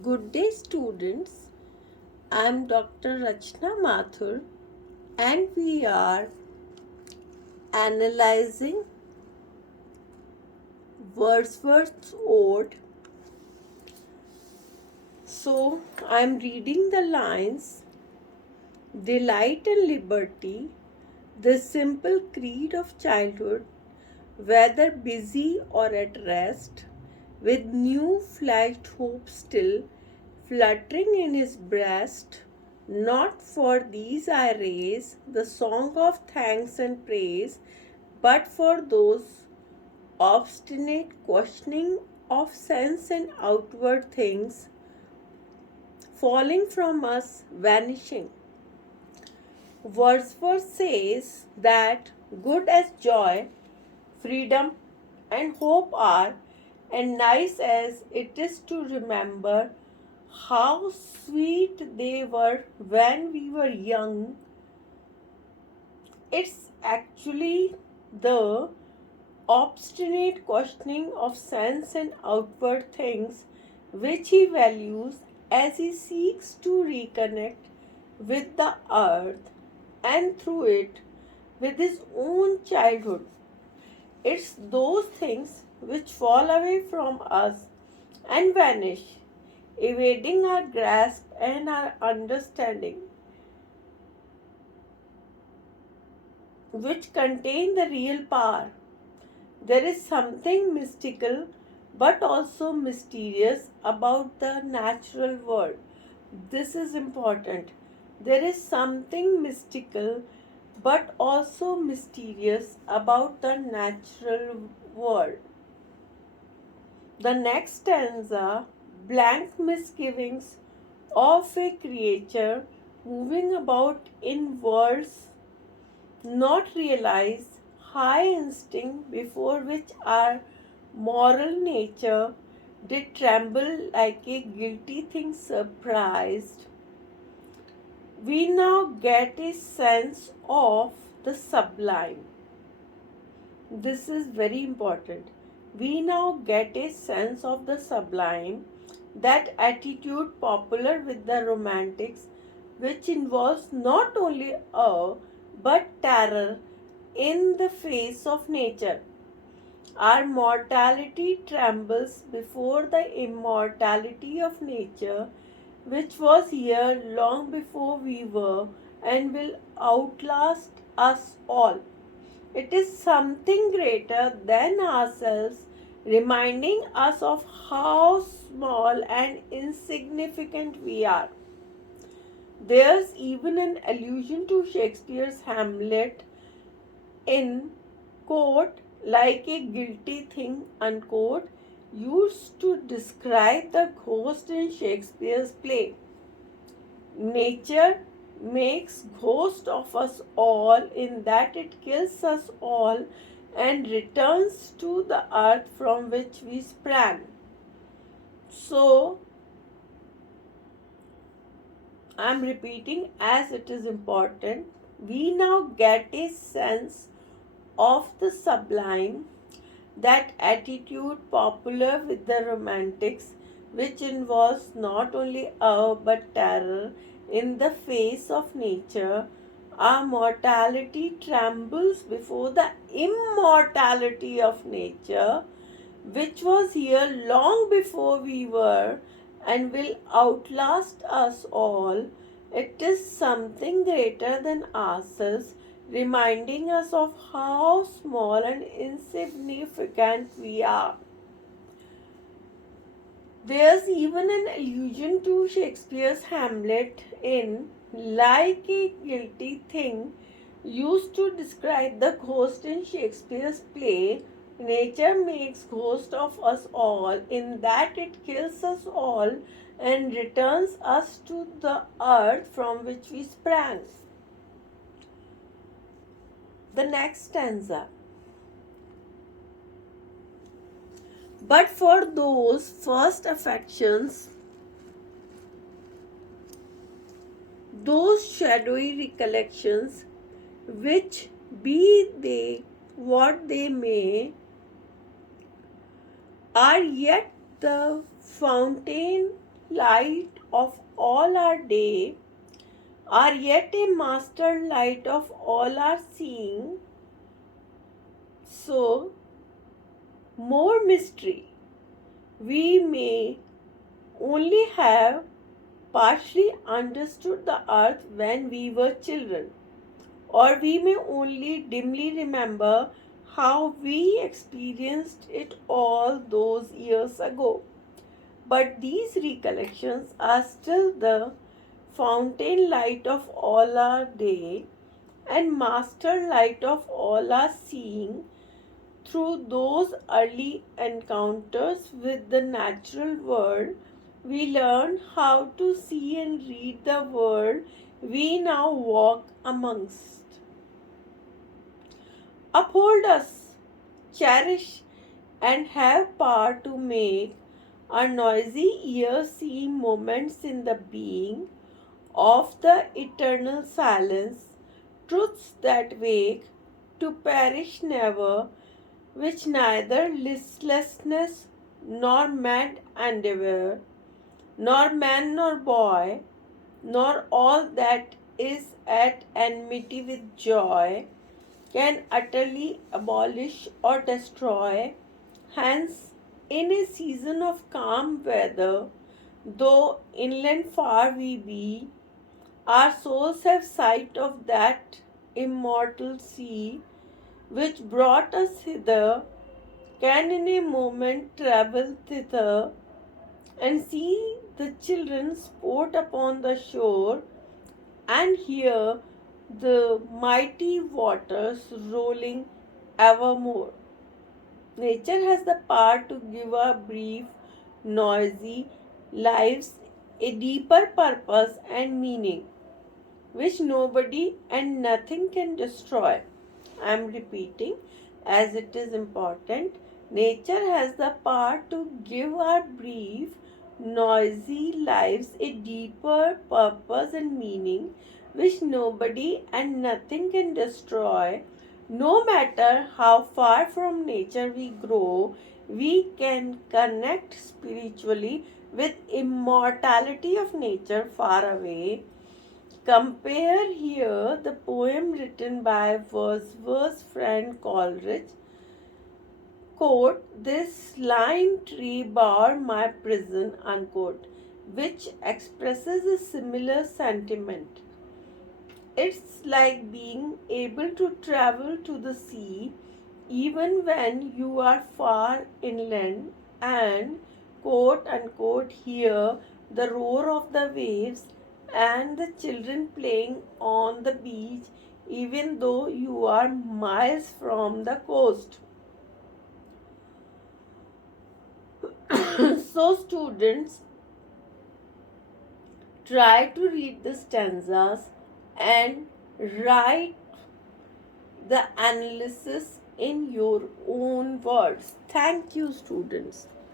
Good day, students. I am Dr. Rachna Mathur, and we are analyzing Wordsworth's ode. So, I am reading the lines Delight and liberty, the simple creed of childhood, whether busy or at rest, with new fledged hope still fluttering in his breast. Not for these I raise the song of thanks and praise, but for those obstinate questioning of sense and outward things, falling from us, vanishing. Wordsworth says that good as joy, freedom, and hope are, and nice as it is to remember how sweet they were when we were young, it's actually the obstinate questioning of sense and outward things which he values as he seeks to reconnect with the earth and through it with his own childhood. It's those things which fall away from us and vanish, evading our grasp and our understanding, which contain the real power. There is something mystical but also mysterious about the natural world. This is important. There is something mystical but also mysterious about the natural world. The next stanza, blank misgivings of a creature moving about in worlds not realized, high instinct before which our moral nature did tremble like a guilty thing surprised. We now get a sense of the sublime. This is very important. We now get a sense of the sublime, that attitude popular with the romantics, which involves not only awe but terror in the face of nature. Our mortality trembles before the immortality of nature, which was here long before we were and will outlast us all. It is something greater than ourselves, reminding us of how small and insignificant we are. There's even an allusion to Shakespeare's Hamlet in, quote, like a guilty thing, unquote, used to describe the ghost in Shakespeare's play. Nature makes ghost of us all in that it kills us all and returns to the earth from which we sprang. So, I am repeating as it is important. We now get a sense of the sublime, that attitude popular with the romantics, which involves not only awe but terror in the face of nature. Our mortality trembles before the immortality of nature, which was here long before we were and will outlast us all. It is something greater than ourselves, reminding us of how small and insignificant we are. There's even an allusion to Shakespeare's Hamlet in like a guilty thing, used to describe the ghost in Shakespeare's play. Nature makes ghost of us all in that it kills us all and returns us to the earth from which we sprang. The next stanza. But for those first affections, those shadowy recollections, which, be they what they may, are yet the fountain light of all our day, are yet a master light of all our seeing. So, more mystery. We may only have partially understood the earth when we were children, or we may only dimly remember how we experienced it all those years ago. But these recollections are still the fountain light of all our day and master light of all our seeing. Through those early encounters with the natural world, we learn how to see and read the world we now walk amongst. Uphold us, cherish, and have power to make our noisy ears see moments in the being of the eternal silence, truths that wake to perish never, which neither listlessness nor mad endeavor, nor man nor boy, nor all that is at enmity with joy, can utterly abolish or destroy. Hence, in a season of calm weather, though inland far we be, our souls have sight of that immortal sea which brought us hither, can in a moment travel thither, and see the children sport upon the shore, and hear the mighty waters rolling evermore. Nature has the power to give our brief, noisy lives a deeper purpose and meaning, which nobody and nothing can destroy. I am repeating as it is important. Nature has the power to give our brief, noisy lives a deeper purpose and meaning, which nobody and nothing can destroy. No matter how far from nature we grow, we can connect spiritually with immortality of nature far away. Compare here the poem written by Wordsworth's friend Coleridge. Quote, "This lime tree bower my prison," unquote, which expresses a similar sentiment. It's like being able to travel to the sea even when you are far inland and, quote unquote, hear the roar of the waves and the children playing on the beach even though you are miles from the coast. So, students, try to read the stanzas and write the analysis in your own words. Thank you, students.